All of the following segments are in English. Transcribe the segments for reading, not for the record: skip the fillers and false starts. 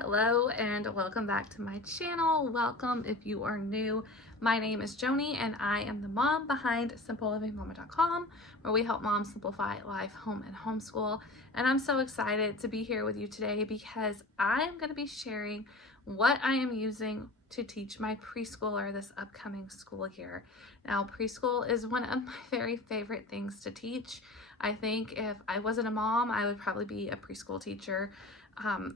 Hello and welcome back to my channel. Welcome if you are new. My name is Joni and I am the mom behind simplelivingmama.com, where we help moms simplify life, home, and homeschool. And I'm so excited to be here with you today because I'm going to be sharing what I am using to teach my preschooler this upcoming school year. Now, preschool is one of my very favorite things to teach. I think if I wasn't a mom, I would probably be a preschool teacher.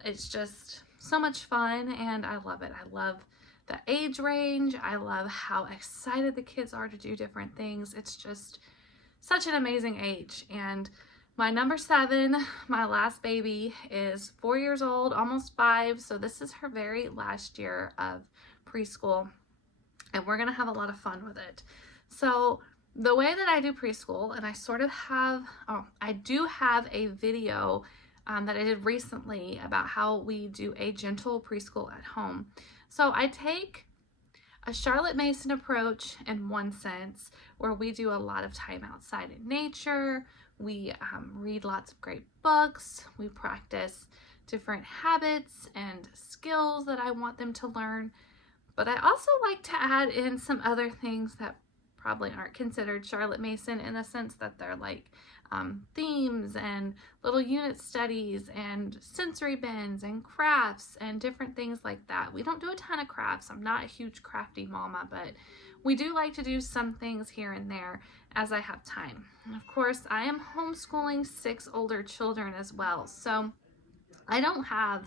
It's just so much fun and I love it. I love the age range. I love how excited the kids are to do different things. It's just such an amazing age. And my number 7, my last baby, is 4 years old, almost 5. So this is her very last year of preschool and we're gonna have a lot of fun with it. So the way that I do preschool, and I sort of have, I do have a video that I did recently about how we do a gentle preschool at home. So I take a Charlotte Mason approach in one sense, where we do a lot of time outside in nature. We read lots of great books. We practice different habits and skills that I want them to learn. But I also like to add in some other things that probably aren't considered Charlotte Mason, in the sense that they're like themes and little unit studies and sensory bins and crafts and different things like that. We don't do a ton of crafts. I'm not a huge crafty mama, but we do like to do some things here and there as I have time. And of course, I am homeschooling 6 older children as well, so I don't have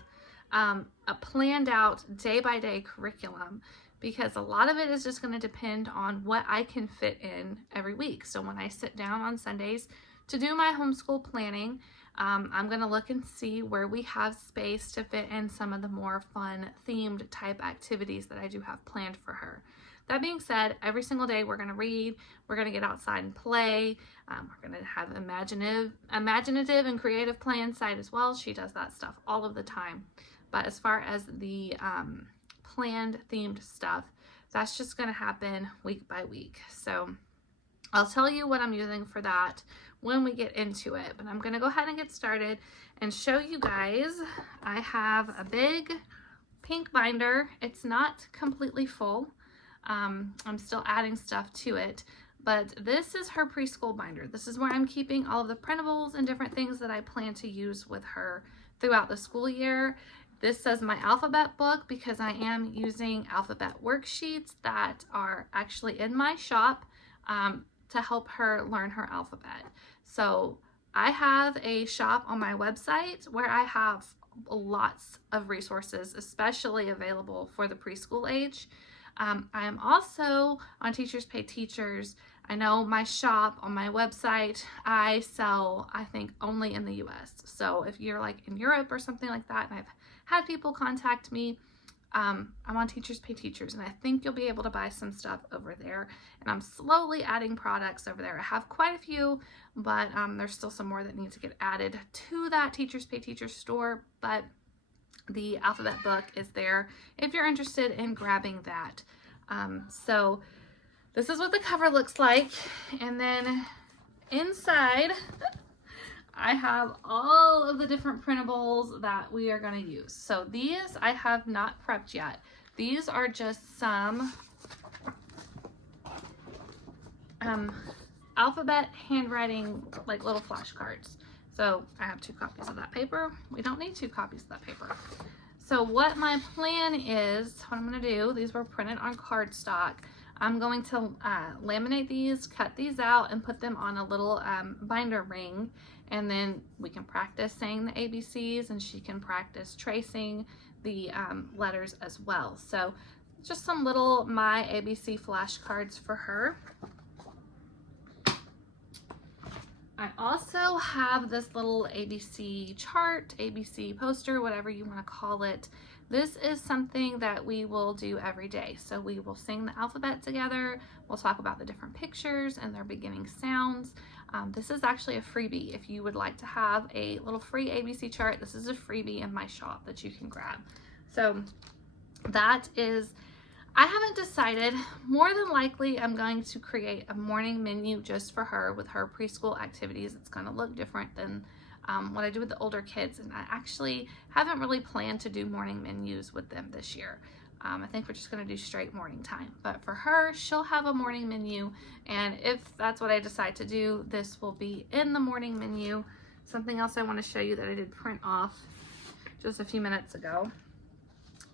a planned out day-by-day curriculum, because a lot of it is just going to depend on what I can fit in every week. So when I sit down on Sundays to do my homeschool planning, I'm going to look and see where we have space to fit in some of the more fun themed type activities that I do have planned for her. That being said, every single day we're going to read, we're going to get outside and play, we're going to have imaginative and creative play inside as well. She does that stuff all of the time. But as far as the planned themed stuff, that's just going to happen week by week. So I'll tell you what I'm using for that when we get into it, but I'm going to go ahead and get started and show you guys. I have a big pink binder. It's not completely full. I'm still adding stuff to it, but this is her preschool binder. This is where I'm keeping all of the printables and different things that I plan to use with her throughout the school year. This says my alphabet book because I am using alphabet worksheets that are actually in my shop to help her learn her alphabet. So I have a shop on my website where I have lots of resources, especially available for the preschool age. I am also on Teachers Pay Teachers. I know my shop on my website, I sell, I think, only in the US. So if you're like in Europe or something like that, and I've had people contact me, I'm on Teachers Pay Teachers, and I think you'll be able to buy some stuff over there. And I'm slowly adding products over there. I have quite a few, but there's still some more that need to get added to that Teachers Pay Teachers store. But the alphabet book is there if you're interested in grabbing that. So this is what the cover looks like. And then inside, I have all of the different printables that we are going to use. So these I have not prepped yet. These are just some alphabet handwriting, like little flashcards. So I have 2 copies of that paper. We don't need 2 copies of that paper. So what my plan is, what I'm going to do, these were printed on cardstock. I'm going to laminate these, cut these out, and put them on a little binder ring. And then we can practice saying the ABCs, and she can practice tracing the letters as well. So just some little My ABC flashcards for her. I also have this little ABC chart, ABC poster, whatever you want to call it. This is something that we will do every day. So we will sing the alphabet together. We'll talk about the different pictures and their beginning sounds. This is actually a freebie. If you would like to have a little free ABC chart, this is a freebie in my shop that you can grab. So that is, I haven't decided. More than likely, I'm going to create a morning menu just for her with her preschool activities. It's going to look different than what I do with the older kids, and I actually haven't really planned to do morning menus with them this year. I think we're just going to do straight morning time. But for her, she'll have a morning menu, and if that's what I decide to do, this will be in the morning menu. Something else I want to show you that I did print off just a few minutes ago.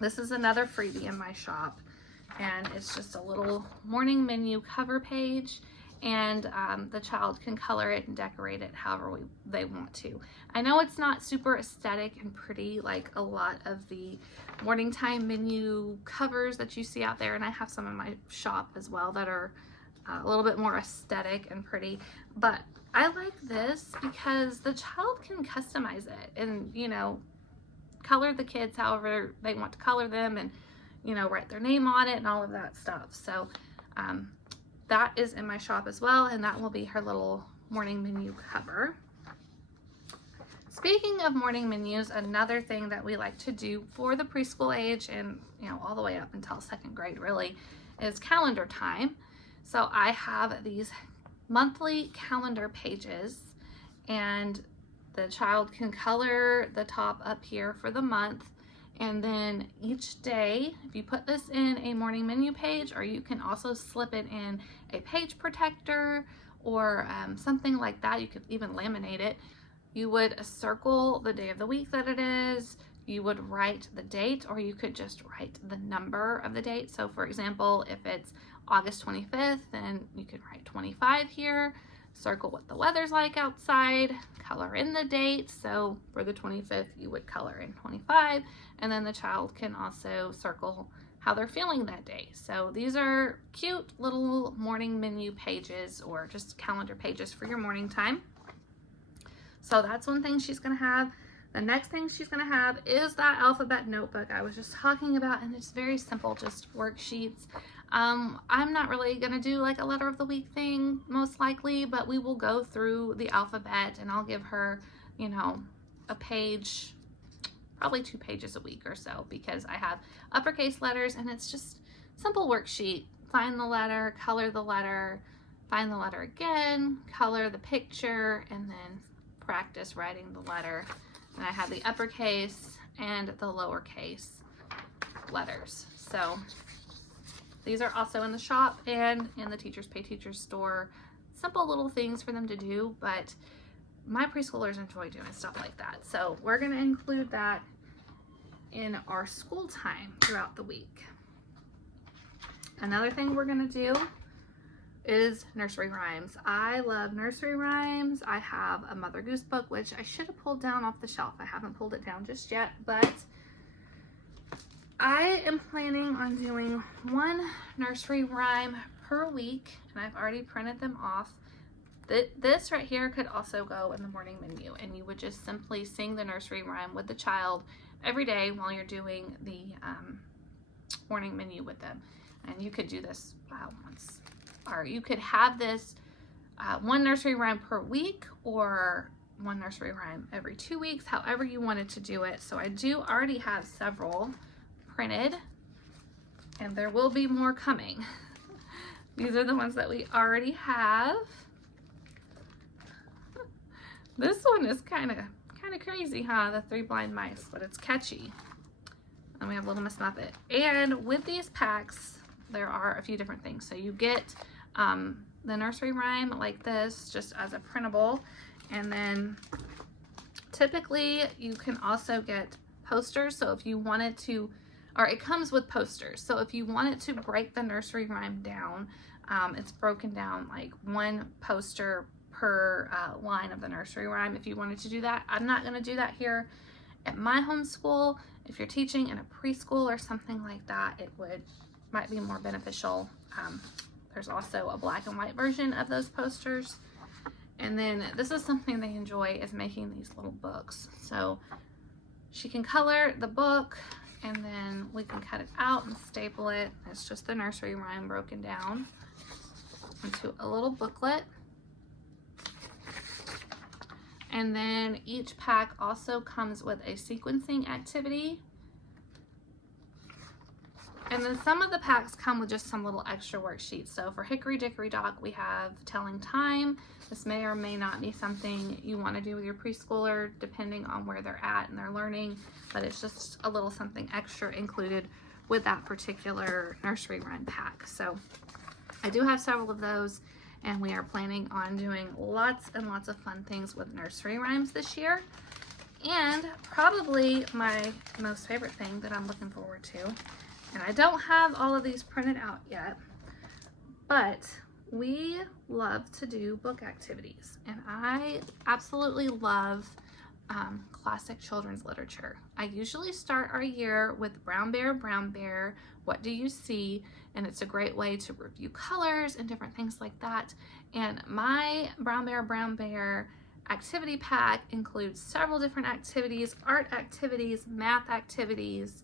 This is another freebie in my shop, and it's just a little morning menu cover page, and the child can color it and decorate it however they want to. I know it's not super aesthetic and pretty like a lot of the morning time menu covers that you see out there, and I have some in my shop as well that are a little bit more aesthetic and pretty, but I like this because the child can customize it and, you know, color the kids however they want to color them, and, you know, write their name on it and all of that stuff. So that is in my shop as well, and that will be her little morning menu cover. Speaking of morning menus, another thing that we like to do for the preschool age and, you know, all the way up until 2nd grade really, is calendar time. So I have these monthly calendar pages, and the child can color the top up here for the month, and then each day, if you put this in a morning menu page, or you can also slip it in a page protector or something like that, you could even laminate it. You would circle the day of the week that it is, you would write the date, or you could just write the number of the date. So for example, if it's August 25th, then you could write 25 here, circle what the weather's like outside, color in the date. So for the 25th, you would color in 25, and then the child can also circle how they're feeling that day. So these are cute little morning menu pages, or just calendar pages for your morning time. So that's one thing she's gonna have. The next thing she's gonna have is that alphabet notebook I was just talking about, and it's very simple, just worksheets. I'm not really gonna do like a letter of the week thing, most likely, but we will go through the alphabet, and I'll give her, you know, a page, probably 2 pages a week or so, because I have uppercase letters, and it's just simple worksheet. Find the letter, color the letter, find the letter again, color the picture, and then practice writing the letter. And I have the uppercase and the lowercase letters. So these are also in the shop and in the Teachers Pay Teachers store. Simple little things for them to do, but my preschoolers enjoy doing stuff like that. So we're gonna include that in our school time throughout the week. Another thing we're gonna do is nursery rhymes. I love nursery rhymes. I have a Mother Goose book, which I should have pulled down off the shelf. I haven't pulled it down just yet, but I am planning on doing 1 nursery rhyme per week, and I've already printed them off. This right here could also go in the morning menu, and you would just simply sing the nursery rhyme with the child every day while you're doing the morning menu with them. And you could do this once, or you could have this 1 nursery rhyme per week, or 1 nursery rhyme every 2 weeks, however you wanted to do it. So I do already have several printed, and there will be more coming. These are the ones that we already have. This one is kind of crazy, huh? The 3 blind mice, but it's catchy. And we have Little Miss Muppet. And with these packs, there are a few different things. So you get the nursery rhyme like this, just as a printable, and then typically you can also get posters. So if you wanted to, or it comes with posters. So if you wanted to break the nursery rhyme down, it's broken down like 1 poster per line of the nursery rhyme if you wanted to do that. I'm not going to do that here at my homeschool. If you're teaching in a preschool or something like that, it might be more beneficial. There's also a black and white version of those posters. And then this is something they enjoy, is making these little books. So she can color the book, and then we can cut it out and staple it. It's just the nursery rhyme broken down into a little booklet. And then each pack also comes with a sequencing activity. And then some of the packs come with just some little extra worksheets. So for Hickory Dickory Dock, we have telling time. This may or may not be something you want to do with your preschooler, depending on where they're at and their learning, but it's just a little something extra included with that particular nursery rhyme pack. So I do have several of those, and we are planning on doing lots and lots of fun things with nursery rhymes this year. And probably my most favorite thing that I'm looking forward to, and I don't have all of these printed out yet, but we love to do book activities, and I absolutely love classic children's literature. I usually start our year with Brown Bear, What Do You See? And it's a great way to review colors and different things like that. And my Brown Bear activity pack includes several different activities, art activities, math activities.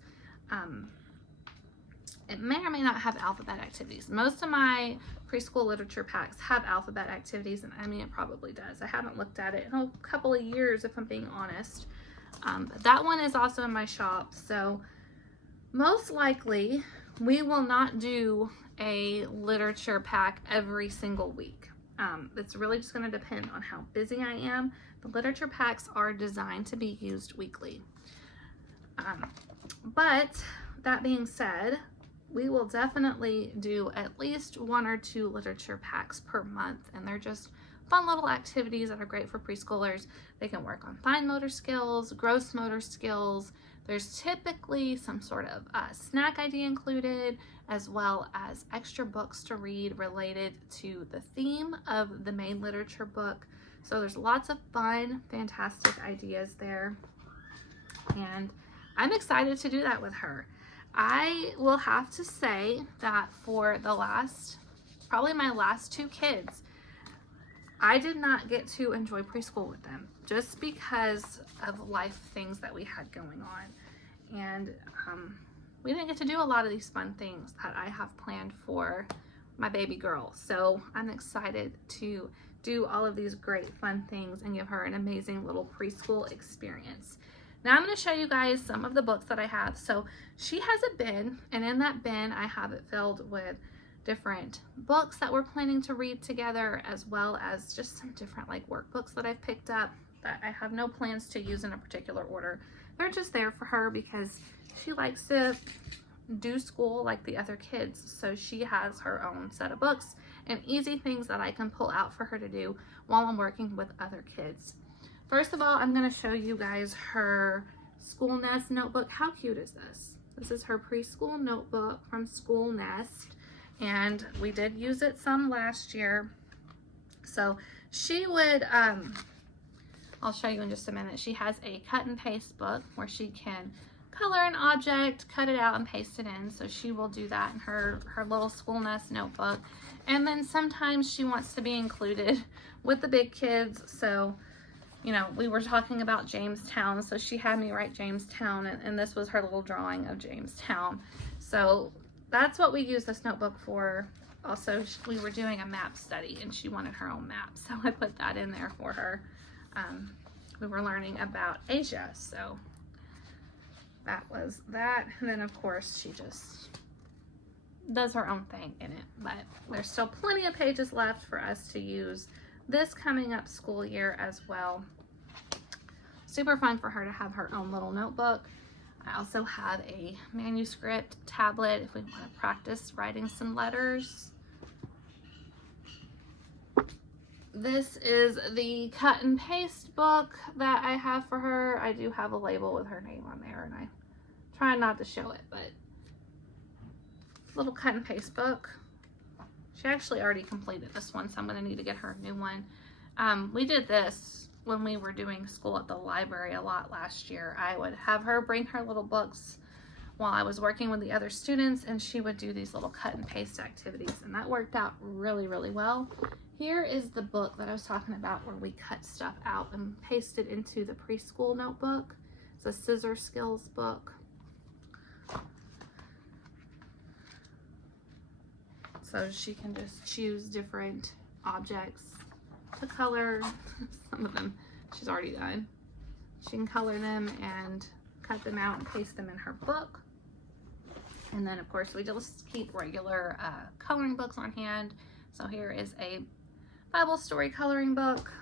It may or may not have alphabet activities. Most of my preschool literature packs have alphabet activities, and I mean, it probably does. I haven't looked at it in a couple of years, if I'm being honest. But that one is also in my shop, so most likely we will not do a literature pack every single week. It's really just going to depend on how busy I am. The literature packs are designed to be used weekly. But that being said, we will definitely do at least 1 or 2 literature packs per month, and they're just fun little activities that are great for preschoolers. They can work on fine motor skills, gross motor skills. There's typically some sort of snack idea included, as well as extra books to read related to the theme of the main literature book. So there's lots of fun, fantastic ideas there, and I'm excited to do that with her. I will have to say that for the probably my last 2 kids, I did not get to enjoy preschool with them just because of life things that we had going on. And we didn't get to do a lot of these fun things that I have planned for my baby girl. So I'm excited to do all of these great fun things and give her an amazing little preschool experience. Now I'm going to show you guys some of the books that I have. So she has a bin, and in that bin I have it filled with different books that we're planning to read together, as well as just some different like workbooks that I've picked up that I have no plans to use in a particular order. They're just there for her because she likes to do school like the other kids. So she has her own set of books and easy things that I can pull out for her to do while I'm working with other kids. First of all, I'm going to show you guys her School Nest notebook. How cute is this? This is her preschool notebook from School Nest, and we did use it some last year. So she would, I'll show you in just a minute. She has a cut and paste book where she can color an object, cut it out, and paste it in. So she will do that in her little School Nest notebook. And then sometimes she wants to be included with the big kids. So you know, we were talking about Jamestown, so she had me write Jamestown, and this was her little drawing of Jamestown. So that's what we use this notebook for. Also, we were doing a map study, and she wanted her own map, so I put that in there for her. We were learning about Asia, so that was that. And then, of course, she just does her own thing in it, but there's still plenty of pages left for us to use this coming up school year as well. Super fun for her to have her own little notebook. I also have a manuscript tablet if we want to practice writing some letters. This is the cut and paste book that I have for her. I do have a label with her name on there, and I try not to show it, but little cut and paste book. She actually already completed this one, so I'm going to need to get her a new one. We did this when we were doing school at the library a lot last year. I would have her bring her little books while I was working with the other students, and she would do these little cut and paste activities, and that worked out really, really well. Here is the book that I was talking about where we cut stuff out and paste it into the preschool notebook. It's a scissor skills book. So she can just choose different objects to color. Some of them she's already done. She can color them and cut them out and paste them in her book. And then of course we just keep regular coloring books on hand. So here is a Bible story coloring book.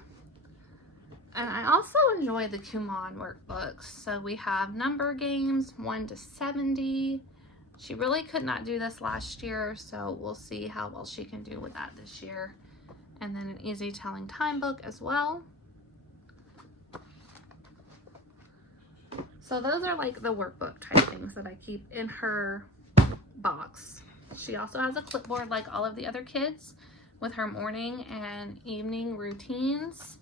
And I also enjoy the Kumon workbooks. So we have number games 1 to 70. She really could not do this last year, so we'll see how well she can do with that this year. And then an easy telling time book as well. So those are like the workbook type things that I keep in her box. She also has a clipboard like all of the other kids with her morning and evening routines,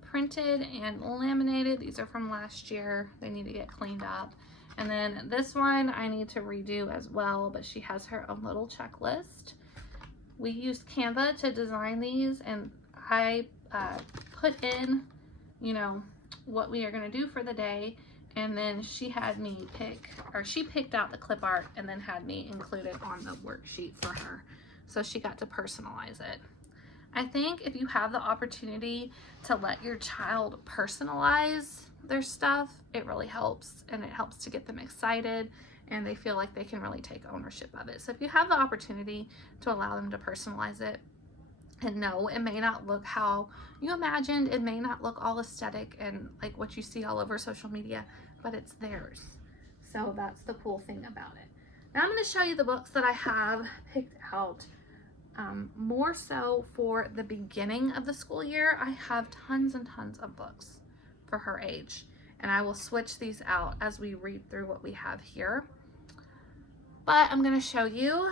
printed and laminated. These are from last year. They need to get cleaned up. And then this one I need to redo as well, but she has her own little checklist. We used Canva to design these, and I put in, you know, what we are going to do for the day. And then she had me she picked out the clip art and then had me include it on the worksheet for her. So she got to personalize it. I think if you have the opportunity to let your child personalize their stuff, it really helps, and it helps to get them excited and they feel like they can really take ownership of it. So if you have the opportunity to allow them to personalize it, and no, it may not look how you imagined, it may not look all aesthetic and like what you see all over social media, but it's theirs. So that's the cool thing about it. Now I'm going to show you the books that I have picked out more so for the beginning of the school year. I have tons and tons of books for her age, and I will switch these out as we read through what we have here. But I'm going to show you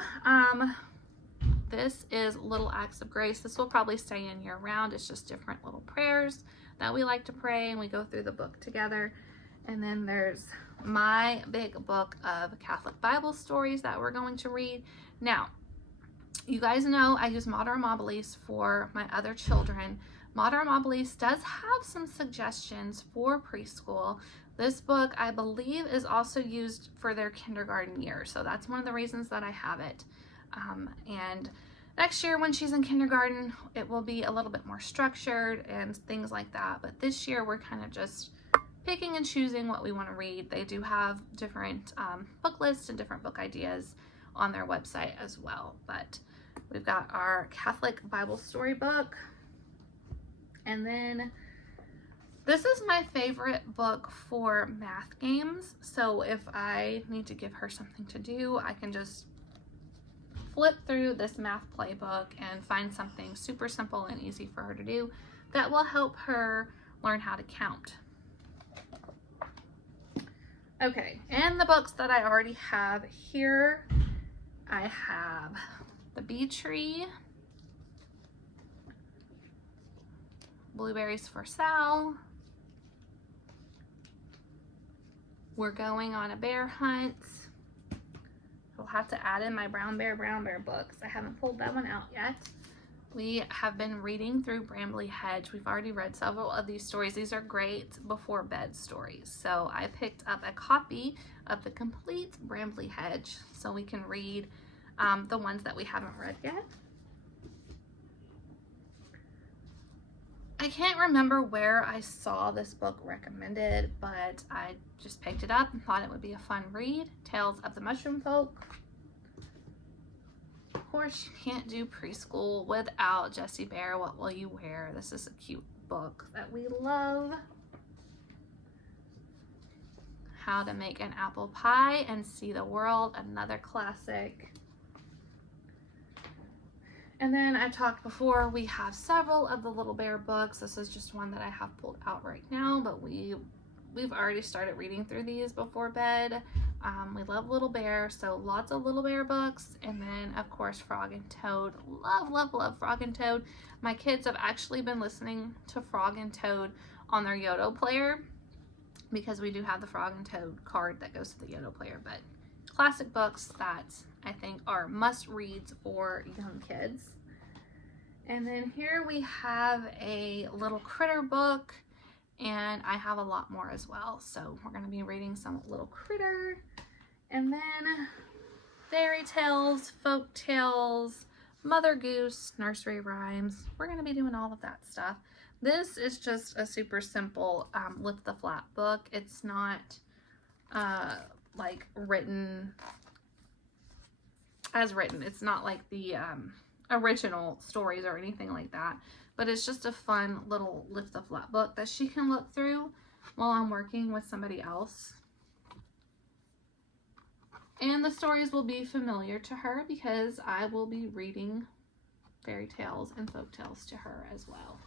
this is Little Acts of Grace. This will probably stay in year round. It's just different little prayers that we like to pray, and we go through the book together. And then there's my big book of Catholic Bible stories that we're going to read. Now, you guys know I use Mater Amabilis for my other children. Mater Amabilis does have some suggestions for preschool. This book, I believe, is also used for their kindergarten year. So that's one of the reasons that I have it. And next year when she's in kindergarten, it will be a little bit more structured and things like that. But this year we're kind of just picking and choosing what we want to read. They do have different book lists and different book ideas on their website as well. But we've got our Catholic Bible storybook. And then this is my favorite book for math games. So if I need to give her something to do, I can just flip through this math playbook and find something super simple and easy for her to do that will help her learn how to count. Okay, and the books that I already have here, I have The Bee Tree, Blueberries for Sal, We're Going on a Bear Hunt. I'll have to add in my Brown Bear books. I haven't pulled that one out yet. We have been reading through Brambley Hedge. We've already read several of these stories. These are great before bed stories. So I picked up a copy of the complete Brambley Hedge so we can read the ones that we haven't read yet. I can't remember where I saw this book recommended, but I just picked it up and thought it would be a fun read. Tales of the Mushroom Folk. Of course, you can't do preschool without Jessie Bear, What Will You Wear? This is a cute book that we love. How to Make an Apple Pie and See the World, another classic. And then I talked before, we have several of the Little Bear books. This is just one that I have pulled out right now, but we've already started reading through these before bed. We love Little Bear, so lots of Little Bear books. And then, of course, Frog and Toad. Love, love, love Frog and Toad. My kids have actually been listening to Frog and Toad on their Yodo player because we do have the Frog and Toad card that goes to the Yodo player. But classic books that I think are must-reads for young kids. And then here we have a little critter book, and I have a lot more as well. So we're going to be reading some Little Critter, and then fairy tales, folk tales, Mother Goose, nursery rhymes. We're going to be doing all of that stuff. This is just a super simple lift the flap book. It's not like written as written. It's not like the original stories or anything like that, but it's just a fun little lift the flap book that she can look through while I'm working with somebody else. And the stories will be familiar to her because I will be reading fairy tales and folk tales to her as well.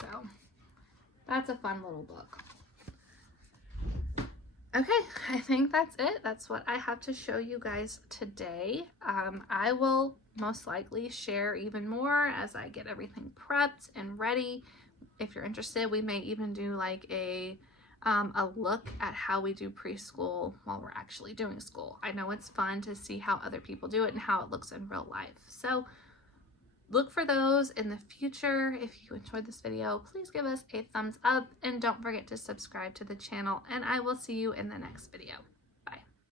So that's a fun little book. Okay, I think that's it. That's what I have to show you guys today. I will most likely share even more as I get everything prepped and ready. If you're interested, we may even do like a look at how we do preschool while we're actually doing school. I know it's fun to see how other people do it and how it looks in real life. So look for those in the future. If you enjoyed this video, please give us a thumbs up and don't forget to subscribe to the channel, and I will see you in the next video.